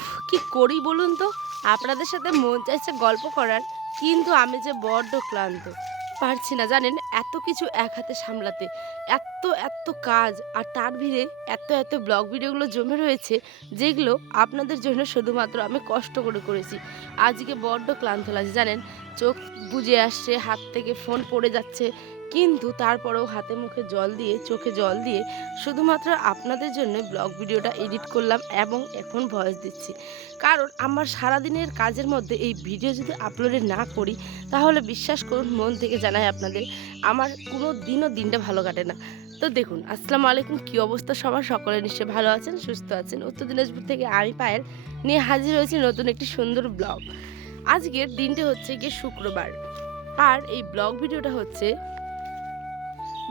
উফ কি করি বলুন তো। আপনাদের সাথে মন চাইছে গল্প করার, কিন্তু আমি যে বড্ড ক্লান্ত, পারছি না জানেন এত কিছু এক হাতে সামলাতে। এত এত কাজ, আর তার ভিড়ে এত এত ব্লগ ভিডিওগুলো জমে রয়েছে, যেগুলো আপনাদের জন্য শুধুমাত্র আমি কষ্ট করে করেছি। আজকে বড্ড ক্লান্ত লাগছে জানেন, চোখ বুজে আসছে, হাত থেকে ফোন পড়ে যাচ্ছে, কিন্তু তারপরেও হাতে মুখে জল দিয়ে, চোখে জল দিয়ে শুধুমাত্র আপনাদের জন্য ব্লগ ভিডিওটা এডিট করলাম এবং এখন ভয়েস দিচ্ছি। কারণ আমার সারাদিনের কাজের মধ্যে এই ভিডিও যদি আপলোডে না করি, তাহলে বিশ্বাস করুন, মন থেকে জানাই আপনাদের, আমার কোনো দিনও দিনটা ভালো কাটে না। তো দেখুন, আসসালামু আলাইকুম, কী অবস্থা সবার? সকলে নিশ্চয়ই ভালো আছেন, সুস্থ আছেন। উত্তর দিনাজপুর থেকে আমি পায়েল নিয়ে হাজির হয়েছি নতুন একটি সুন্দর ব্লগ। আজকের দিনটি হচ্ছে গিয়ে শুক্রবার, আর এই ব্লগ ভিডিওটা হচ্ছে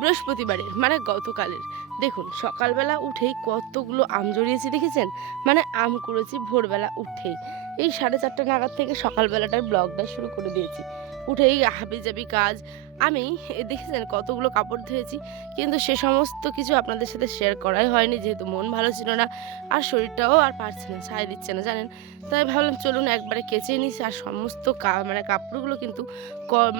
বৃহস্পতিবারের, মানে গতকালের। দেখুন, সকালবেলা উঠেই কতগুলো আম জড়িয়েছি দেখেছেন, মানে আম করেছি ভোরবেলা উঠেই। এই 4:30 নাগাদ থেকে সকালবেলাটার ব্লগটা শুরু করে দিয়েছি। উঠেই হাবিজাবি কাজ। আমি দেখেছেন কতগুলো কাপড় ধুয়েছি, কিন্তু সে সমস্ত কিছু আপনাদের সাথে শেয়ার করাই হয়নি, যেহেতু মন ভালো ছিল না আর শরীরটাও আর পারছে না, সায় দিচ্ছে না জানেন। তাই ভাবলাম চলুন একবারে কেচে নিছি। আর সমস্ত মানে কাপড়গুলো কিন্তু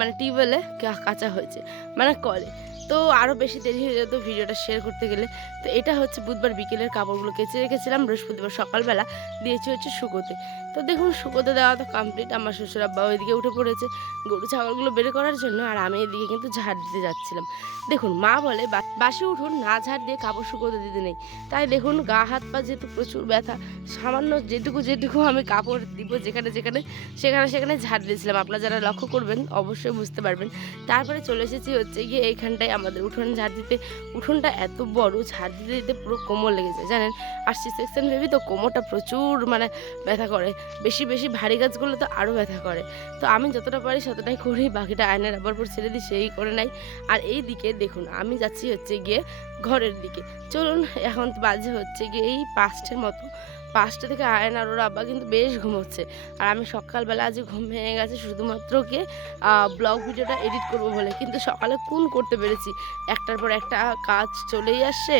মানে টিউবওয়েলে কাচা হয়েছে, মানে কলে। তো আরও বেশি দেরি হয়ে যেত ভিডিওটা শেয়ার করতে গেলে। তো এটা হচ্ছে বুধবার বিকেলের কাপড়গুলো কেচে রেখেছিলাম, বৃহস্পতিবার সকালবেলা দিয়েছি হচ্ছে শুকোতে। তো দেখুন, শুকোতে দেওয়া তো কমপ্লিট। আমার শ্বশুর আব্বা ওইদিকে উঠে পড়েছে গরু ছাগলগুলো বের করার জন্য, আর আমি এদিকে কিন্তু ঝাড় দিতে যাচ্ছিলাম। দেখুন, মা বলে বাসি উঠুন, না ঝাড় দিয়ে কাপড় শুকোতে দিতে নেই। তাই দেখুন, গা হাত পা যেহেতু প্রচুর ব্যথা, সামান্য যেটুকু আমি কাপড় দিব যেখানে যেখানে, সেখানে সেখানে ঝাড় দিয়েছিলাম। আপনারা যারা লক্ষ্য করবেন অবশ্যই বুঝতে পারবেন। তারপরে চলে এসেছি হচ্ছে গিয়ে এইখানটায় আমাদের উঠোন ঝাড় দিতে। উঠোনটা এত বড়, ঝাড় দিতে দিতে পুরো কোমর লেগে যায় জানেন। আর সি সেকশন বেবি তো কোমরটা প্রচুর মানে ব্যথা করে, বেশি বেশি ভারী কাজগুলো তো আরও ব্যথা করে। তো আমি যতটা পারি ততটাই করি, বাকিটা আয়নার আবার পর ছেড়ে দিই, সেই করে নাই। আর এই দিকে দেখুন, আমি যাচ্ছি হচ্ছে গিয়ে ঘরের দিকে। চলুন, এখন বাজে হচ্ছে গিয়ে এই 5টার মতো। 5টা থেকে আয়ন আর ওর আব্বা কিন্তু বেশ ঘুমোচ্ছে। আর আমি সকালবেলা আজ ঘুম ভেঙে গেছে শুধুমাত্র কে ব্লগ ভিডিওটা এডিট করব বলে, কিন্তু সকালে কোন করতে পেরেছি, একটার পর একটা কাজ চলেই আসছে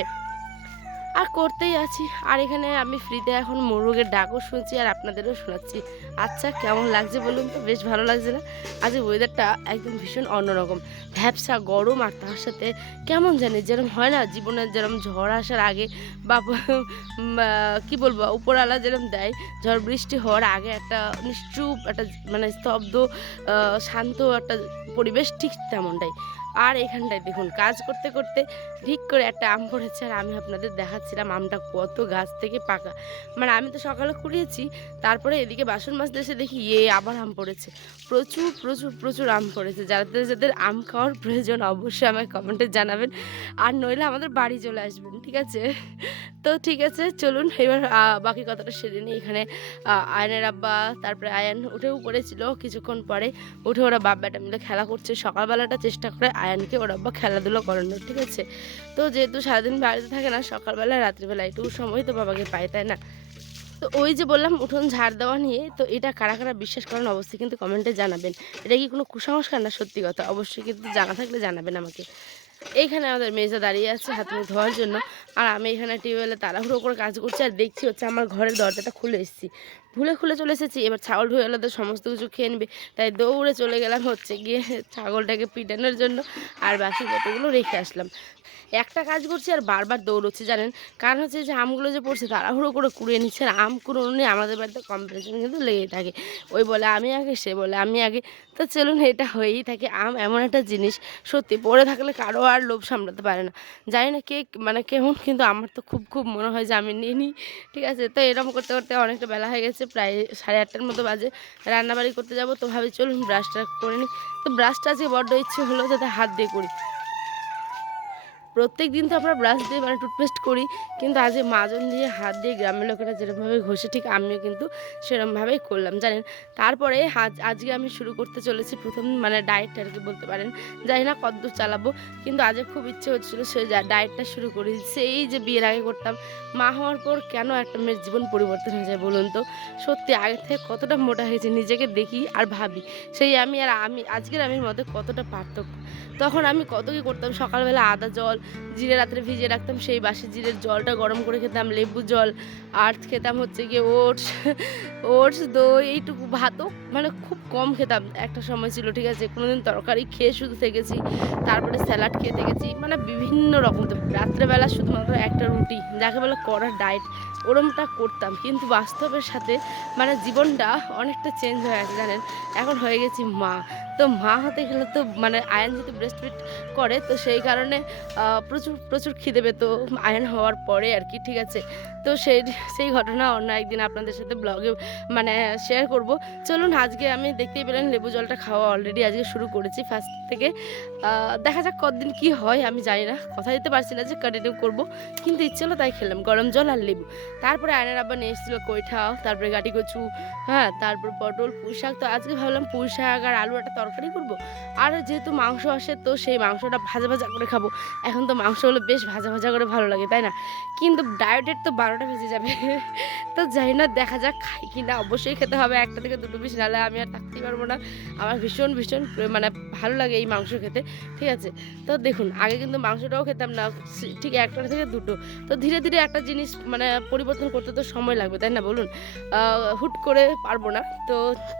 আর করতেই আছি। আর এখানে আমি ফ্রিতে এখন মোরগের ডাকও শুনছি আর আপনাদেরও শোনাচ্ছি। আচ্ছা, কেমন লাগছে বলুন তো? বেশ ভালো লাগছে না? আজ ওয়েদারটা একদম ভীষণ অন্যরকম, ভ্যাপসা গরম, আর তার সাথে কেমন জানি যেরকম হয় না জীবনের, যেরকম ঝড় আসার আগে বা কি বলবো, উপরওয়ালা যেরকম দেয়, ঝড় বৃষ্টি হওয়ার আগে একটা নিশ্চুপ একটা মানে স্তব্ধ শান্ত একটা পরিবেশ, ঠিক তেমনটাই। আর এখানটায় দেখুন, কাজ করতে করতে ঠিক করে একটা আম পড়েছে, আর আমি আপনাদের দেখাচ্ছিলাম আমটা কত গাছ থেকে পাকা। মানে আমি তো সকালে কুড়িয়েছি, তারপরে এদিকে বাসন মাজতে এসে দেখি আবার আম পড়েছে। প্রচুর প্রচুর প্রচুর আম পড়েছে। যাদের যাদের আম খাওয়ার প্রয়োজন অবশ্যই আমায় কমেন্টে জানাবেন, আর নইলে আমাদের বাড়ি চলে আসবেন, ঠিক আছে? তো ঠিক আছে, চলুন এবার বাকি কথাটা সেরে নিই। এখানে আয়নের আব্বা, তারপরে আয়ান উঠেও পড়েছিল কিছুক্ষণ পরে। উঠে ওরা বাপ বেটা মিলে খেলা করছে। সকালবেলাটা চেষ্টা করে আয়ানকে ওর আব্বা খেলাধুলো করানোর, ঠিক আছে? তো যেহেতু সারাদিন বাড়িতে থাকে না, সকালবেলা রাত্রিবেলা একটু সময় তো বাবাকে পায়, তাই না? তো ওই যে বললাম উঠোন ঝাড় দেওয়া নিয়ে, তো এটা কারা কারা বিশ্বাস করেন অবশ্যই কিন্তু কমেন্টে জানাবেন। এটা কি কোনো কুসংস্কার না সত্যি কথা? অবশ্যই কিন্তু জানা থাকলে জানাবেন আমাকে। এইখানে আমাদের মেজা দাঁড়িয়ে আছে হাত মুখ ধোয়ার জন্য, আর আমি এখানে টিউবওয়েলে তাড়াহুড়ো করে কাজ করছি, আর দেখছি হচ্ছে আমার ঘরের দরজাটা খুলে এসেছি। খুলে চলে এসেছি। এবার ছাগল ঢুকে এলে তো সমস্ত কিছু খেয়ে নেবে, তাই দৌড়ে চলে গেলাম হচ্ছে গিয়ে ছাগলটাকে পিটানোর জন্য, আর বাকি কতগুলো রেখে আসলাম। একটা কাজ করছি আর বারবার দৌড়চ্ছি জানেন, কারণ হচ্ছে যে আমগুলো যে পড়ছে তাড়াহুড়ো করে কুড়িয়ে নিচ্ছে, আর আম কুড়োনো নিয়ে আমাদের বাড়িতে কম্পিটিশন কিন্তু লেগেই থাকে। ওই বলে আমি আগে, সে বলে আমি আগে। তো চলুন, এটা হয়েই থাকে। আম এমন একটা জিনিস, সত্যি পড়ে থাকলে কারো আর লোভ সামলাতে পারে না। জানি না কে মানে কেমন, কিন্তু আমার তো খুব খুব মনে হয় যে আমি নিয়ে নিই, ঠিক আছে? তো এরকম করতে করতে অনেকটা বেলা হয়ে গেছে, প্রায় 8:30টার মতো বাজে। রান্নাবাড়ি করতে যাব, তো ভাবি চলুন ব্রাশটা করে নিই। তো ব্রাশটা আজকে বড্ড ইচ্ছে হলো যাতে হাত দিয়ে করি। প্রত্যেকদিন তো আমরা ব্রাশ দিয়ে মানে টুথপেস্ট করি, কিন্তু আজ এই মাজন দিয়ে হাত দিয়ে গ্রামের লোকেরা যেরকমভাবে ঘষে, ঠিক আমিও কিন্তু সেরকমভাবেই করলাম জানেন। তারপরে আজকে আমি শুরু করতে চলেছি প্রথম মানে ডায়েট আর কি বলতে পারেন। জানি না কতদূর চালাবো, কিন্তু আজকে খুব ইচ্ছে হচ্ছিলো সেই ডায়েটটা শুরু করি। সেই যে বিয়ের আগে করতাম, মা হওয়ার পর কেন একটা মেয়ের জীবন পরিবর্তন হয়ে যায় বলুন তো? সত্যি আগের থেকে কতটা মোটা হয়েছে নিজেকে দেখি আর ভাবি, সেই আমি আর আমি আজকের আমির মধ্যে কতটা পার্থক্য। তখন আমি কত কী করতাম, সকালবেলা আদা জল জিরে রাত্রে ভিজিয়ে রাখতাম, সেই বাসি জিরের জলটা গরম করে খেতাম, লেবু জল, আর খেতাম হচ্ছে গিয়ে ওটস ওটস দই, এইটুকু ভাতও মানে খুব কম খেতাম একটা সময় ছিল, ঠিক আছে। কোনোদিন তরকারি খেয়ে শুধু থেকেছি, তারপরে স্যালাড খেয়ে থেকেছি, মানে বিভিন্ন রকম। তো রাত্রেবেলা শুধুমাত্র একটা রুটি, যাকে বলে কড়া ডায়েট, ওরমটা করতাম। কিন্তু বাস্তবের সাথে মানে জীবনটা অনেকটা চেঞ্জ হয়ে আছে জানেন। এখন হয়ে গেছি মা। তো মা হতে গেলে তো মানে আয়ান যেহেতু ব্রেস্ট ফিড করে, তো সেই কারণে প্রচুর প্রচুর খিদে পেতো আয়ান হওয়ার পরে আর কি, ঠিক আছে। তো সেই ঘটনা অন্য একদিন আপনাদের সাথে ব্লগে মানে শেয়ার করব। চলুন, আজকে আমি দেখতেই পেলেন লেবু জলটা খাওয়া অলরেডি আজকে শুরু করেছি ফার্স্ট থেকে। দেখা যাক কতদিন কি হয় আমি জানি না, কথা দিতে পারছি না যে কন্টিনিউ করব, কিন্তু ইচ্ছে হলো তাই খেলাম, গরম জল আর লেবু। তারপরে আয়নার আব্বা নিয়ে এসেছিলো কইঠা, তারপরে গাটি কচু, হ্যাঁ, তারপর পটল, পুঁই শাক। তো আজকে ভাবলাম পুঁই শাক আর আলু একটা তরকারি করব। আর যেহেতু মাংস আসে, তো সেই মাংসটা ভাজা ভাজা করে খাবো। এখন তো মাংস হলে বেশ ভাজা ভাজা করে ভালো লাগে, তাই না? কিন্তু ডায়েটের তো 12টা বেজে যাবে। তো জানি না, দেখা যাক খাই কি না। অবশ্যই খেতে হবে, একটা থেকে দুটো পিস, নাহলে আমি আর থাকতেই পারবো না। আমার ভীষণ ভীষণ মানে ভালো লাগে এই মাংস খেতে, ঠিক আছে। তো দেখুন, আগে কিন্তু মাংসটাও খেতাম না, ঠিক একটা থেকে দুটো। তো ধীরে ধীরে একটা জিনিস মানে পরিবর্তন করতে তো সময় লাগবে, তাই না বলুন? হুট করে পারবো না। তো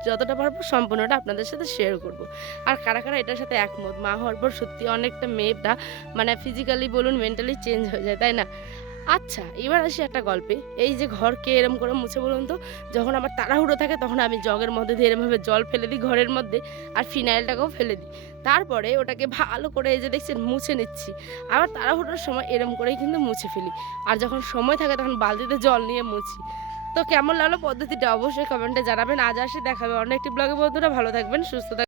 যতটা পারবো সম্পূর্ণটা আপনাদের সাথে শেয়ার করব। আর কারা কারা এটার সাথে একমত, মা হওয়ার পর সত্যি অনেকটা মেয়েটা মানে ফিজিক্যালি বলুন মেন্টালি চেঞ্জ হয়ে যায়, তাই না? আচ্ছা, এবার আসি একটা গল্পে। এই যে ঘর কে এরম করে মুছে বলুন তো? যখন আমার তাড়াহুড়ো থাকে তখন আমি জগের মধ্যে দিয়ে এরমভাবে জল ফেলে দিই ঘরের মধ্যে, আর ফিনাইলটাকেও ফেলে দিই। তারপরে ওটাকে ভালো করে এই যে দেখছেন মুছে নিচ্ছি। আবার তাড়াহুড়োর সময় এরম করেই কিন্তু মুছে ফেলি। আর যখন সময় থাকে তখন বালতিতে জল নিয়ে মুছি। তো কেমন লাগলো পদ্ধতিটা অবশ্যই কমেন্টে জানাবেন। আজ আসি, দেখা হবে অন্য একটি ব্লগে। বন্ধুরা ভালো থাকবেন, সুস্থ থাকবেন।